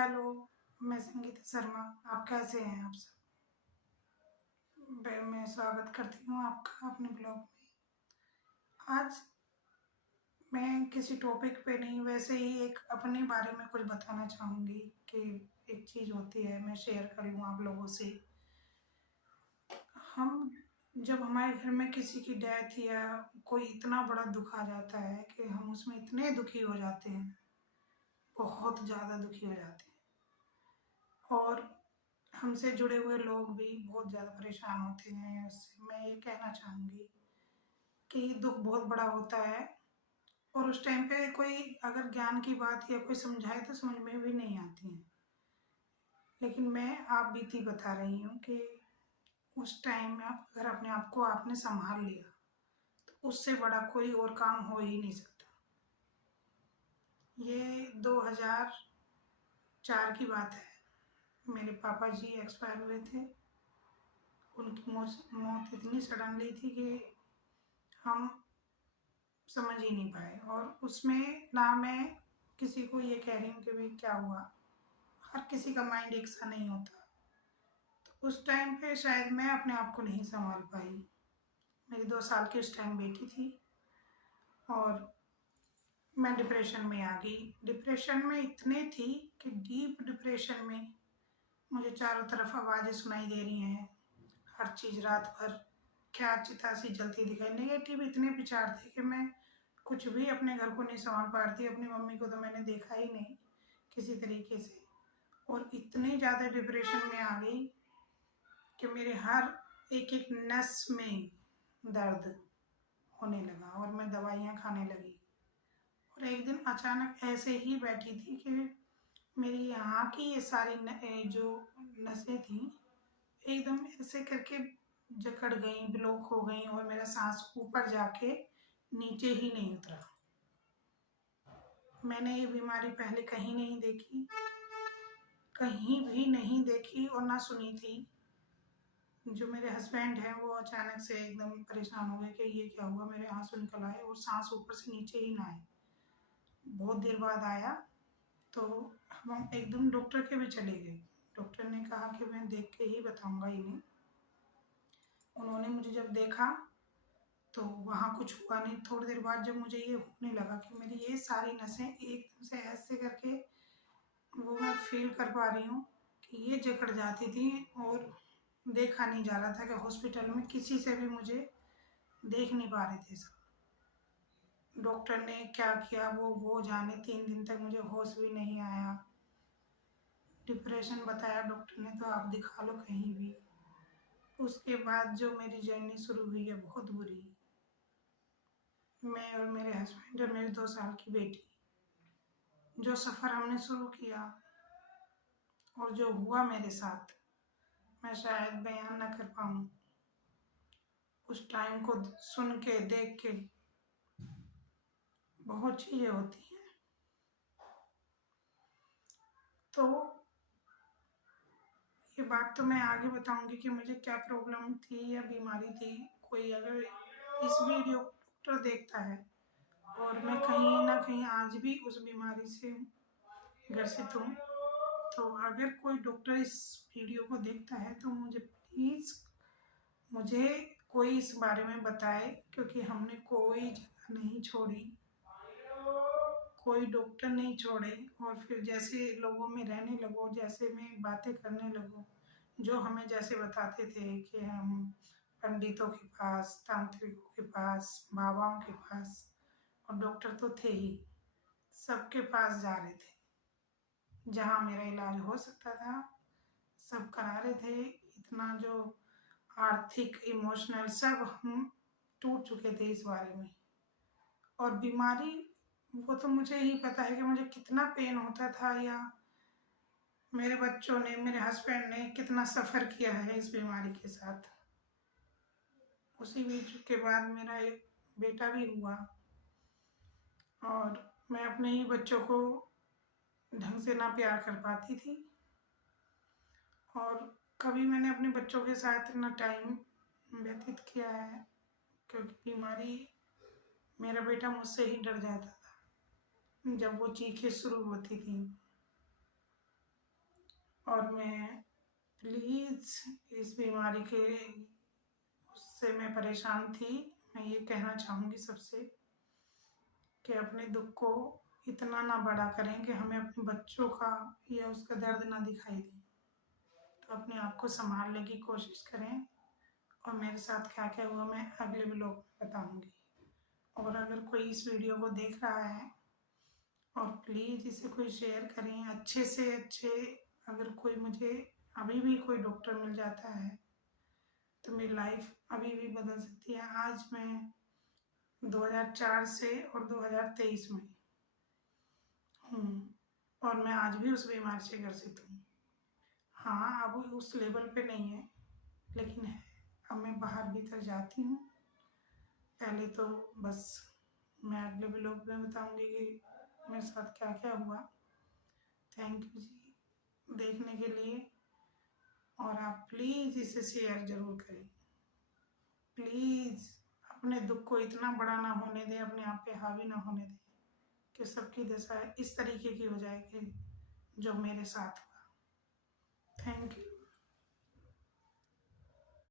Hello, मैं संगीता शर्मा। आप कैसे हैं आप सब? मैं स्वागत करती हूँ आपका अपने ब्लॉग में। आज मैं किसी टॉपिक पे नहीं, वैसे ही एक अपने बारे में कुछ बताना चाहूँगी कि एक चीज़ होती है, मैं शेयर कर लूँ आप लोगों से। हम जब हमारे घर में किसी की डेथ या कोई इतना बड़ा दुख आ जाता है कि हम उसमें इतने दुखी हो जाते हैं, बहुत ज़्यादा दुखी हो जाते हैं, और हमसे जुड़े हुए लोग भी बहुत ज़्यादा परेशान होते हैं उससे। मैं ये कहना चाहूँगी कि दुख बहुत बड़ा होता है, और उस टाइम पे कोई अगर ज्ञान की बात या कोई समझाए तो समझ में भी नहीं आती है। लेकिन मैं आप बीती बता रही हूँ कि उस टाइम में आप अगर अपने आप को आपने संभाल लिया तो उससे बड़ा कोई और काम हो ही नहीं सकता। ये 2004 की बात है। मेरे पापा जी एक्सपायर हुए थे। उनकी मौत इतनी सडनली थी कि हम समझ ही नहीं पाए, और उसमें ना मैं किसी को ये कह रही हूँ कि भाई क्या हुआ, हर किसी का माइंड एक सा नहीं होता। तो उस टाइम पे शायद मैं अपने आप को नहीं संभाल पाई। मेरी 2 साल की उस टाइम बेटी थी, और मैं डिप्रेशन में आ गई। डिप्रेशन में इतने थी कि डीप डिप्रेशन में मुझे चारों तरफ आवाज़ें सुनाई दे रही हैं, हर चीज़ रात भर क्या चिता सी जलती दिखाई। नेगेटिव इतने विचार थे कि मैं कुछ भी अपने घर को नहीं संभाल पा रही थी। अपनी मम्मी को तो मैंने देखा ही नहीं किसी तरीके से, और इतनी ज़्यादा डिप्रेशन में आ गई कि मेरे हर एक एक नस में दर्द होने लगा, और मैं दवाइयाँ खाने लगी। और एक दिन अचानक ऐसे ही बैठी थी कि मेरी यहाँ की ये सारी जो नसें थी एकदम ऐसे करके जकड़ गई, ब्लॉक हो गई, और मेरा सांस ऊपर जाके नीचे ही नहीं उतरा। मैंने ये बीमारी पहले कहीं नहीं देखी, कहीं भी नहीं देखी और ना सुनी थी। जो मेरे हस्बैंड हैं वो अचानक से एकदम परेशान हो गए कि ये क्या हुआ, मेरे आंसू निकल आए और सांस ऊपर से नीचे ही ना आए। बहुत देर बाद आया, तो हम एकदम डॉक्टर के भी चले गए। डॉक्टर ने कहा कि मैं देख के ही बताऊंगा इन्हें। उन्होंने मुझे जब देखा तो वहाँ कुछ हुआ नहीं। थोड़ी देर बाद जब मुझे ये होने लगा कि मेरी ये सारी नसें एकदम से ऐसे करके, वो मैं फील कर पा रही हूँ कि ये जकड़ जाती थी, और देखा नहीं जा रहा था कि हॉस्पिटल में किसी से भी मुझे देख नहीं पा रहे थे सब। डॉक्टर ने क्या किया वो जाने। 3 दिन तक मुझे होश भी नहीं आया। डिप्रेशन बताया डॉक्टर ने, तो आप दिखा लो कहीं भी। उसके बाद जो मेरी जर्नी शुरू हुई है बहुत बुरी। मैं और मेरे हस्बैंड और मेरी 2 साल की बेटी, जो सफ़र हमने शुरू किया और जो हुआ मेरे साथ, मैं शायद बयान न कर पाऊँ। उस टाइम को सुन के देख के बहुत चीज़ें होती हैं। तो ये बात तो मैं आगे बताऊंगी कि मुझे क्या प्रॉब्लम थी या बीमारी थी। कोई अगर इस वीडियो को डॉक्टर देखता है, और मैं कहीं ना कहीं आज भी उस बीमारी से ग्रसित हूँ, तो अगर कोई डॉक्टर इस वीडियो को देखता है तो मुझे प्लीज़, मुझे कोई इस बारे में बताए, क्योंकि हमने कोई जगह नहीं छोड़ी, कोई डॉक्टर नहीं छोड़े, और फिर जैसे लोगों में रहने लगो, जैसे मैं बातें करने लगो, जो हमें जैसे बताते थे कि हम पंडितों के पास, तांत्रिकों के पास, बाबाओं के पास, और डॉक्टर तो थे ही, सबके पास जा रहे थे। जहाँ मेरा इलाज हो सकता था सब करा रहे थे। इतना जो आर्थिक, इमोशनल, सब हम टूट चुके थे इस बारे में। और बीमारी, वो तो मुझे ही पता है कि मुझे कितना पेन होता था, या मेरे बच्चों ने, मेरे हस्बैंड ने कितना सफ़र किया है इस बीमारी के साथ। उसी बीच के बाद मेरा एक बेटा भी हुआ, और मैं अपने ही बच्चों को ढंग से ना प्यार कर पाती थी, और कभी मैंने अपने बच्चों के साथ ना टाइम व्यतीत किया है, क्योंकि बीमारी, मेरा बेटा मुझसे ही डर जाता था जब वो चीखें शुरू होती थी। और मैं प्लीज़ इस बीमारी के उससे मैं परेशान थी। मैं ये कहना चाहूँगी सबसे कि अपने दुख को इतना ना बड़ा करें कि हमें अपने बच्चों का या उसका दर्द ना दिखाई दे। तो अपने आप को संभालने की कोशिश करें। और मेरे साथ क्या क्या हुआ मैं अगले व्लॉग में बताऊँगी। और अगर कोई इस वीडियो को देख रहा है और प्लीज़ इसे कोई शेयर करें अच्छे से अच्छे। अगर कोई मुझे अभी भी कोई डॉक्टर मिल जाता है तो मेरी लाइफ अभी भी बदल सकती है। आज मैं 2004 से और 2023 में हूँ और मैं आज भी उस बीमारी से ग्रसित हूँ। हाँ, अब उस लेवल पे नहीं है लेकिन है। अब मैं बाहर भीतर जाती हूँ। पहले तो बस मैं अगले व्लॉग में बताऊँगी कि मेरे साथ क्या क्या हुआ। थैंक यू जी देखने के लिए। और आप प्लीज़ इसे शेयर ज़रूर करें। प्लीज़ अपने दुख को इतना बड़ा ना होने दें, अपने आप पे हावी ना होने दें कि सबकी दशा इस तरीके की हो जाए कि जो मेरे साथ हुआ। Thank you.